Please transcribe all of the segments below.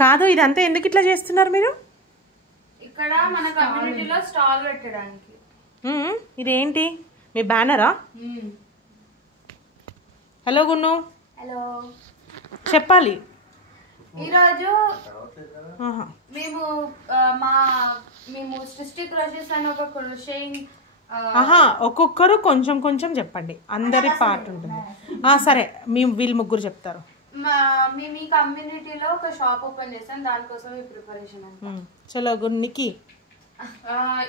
కాదు, ఇదంతా ఎందుకు ఇట్లా చేస్తున్నారు మీరు? ఇక్కడ మన కమ్యూనిటీలో స్టాల్ పెట్టడానికి. ఇదేంటి మీ బ్యానరా? హలో గున్ను. హలో. చెప్పాలి. ఈరోజు మేము సృష్టి క్రోషెస్ అని ఒక క్రోషింగ్. ఒక్కొక్కరు కొంచెం కొంచెం చెప్పండి, అందరి పార్ట్ ఉంటుంది. సరే, వీళ్ళు ముగ్గురు చెప్తారు. మేము ఈ కమ్యూనిటీలో ఒక షాప్ ఓపెన్ చేసాం, దానికోసం ఈ ప్రిపరేషన్ అంతా. చలో గున్నికి.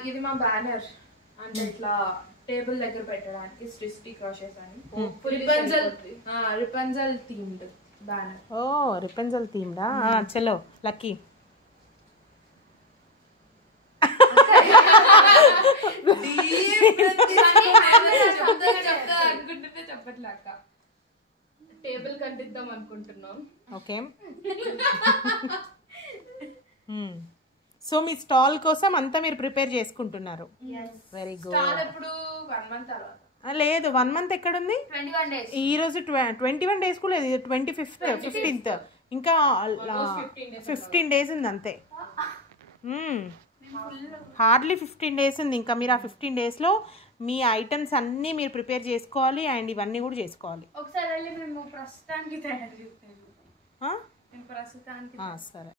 ఇది మా బ్యానర్, అంటే ఇట్లా టేబుల్ దగ్గర పెట్టడానికి సృష్టి క్రోషెస్ అని. రిపెన్జల్ థీమ్డ్ బ్యానర్. ఓ, రిపెన్జల్ థీమ్డా? చలో లక్కీ. అనుకుంటుంటే చెప్పట్లేక టేబుల్ కంటిద్దాం అనుకుంటున్నాం. ఓకే. సో మీ స్టాల్ కోసం అంతా మీరు ప్రిపేర్ చేసుకుంటున్నారు. Very good. లేదు, 1 month ఎక్కడుంది? ఈ రోజు 21 days కూడా లేదు, 25th 15th, ఇంకా 15 days ఉంది అంతే. హార్డ్లీ 15 days ఉంది ఇంకా. మీరు ఆ 15 daysలో మీ ఐటమ్స్ అన్నీ మీరు ప్రిపేర్ చేసుకోవాలి అండ్ ఇవన్నీ కూడా చేసుకోవాలి. ఒకసారి మేము ప్రస్తుతానికి తయారు చేస్తాము. సరే.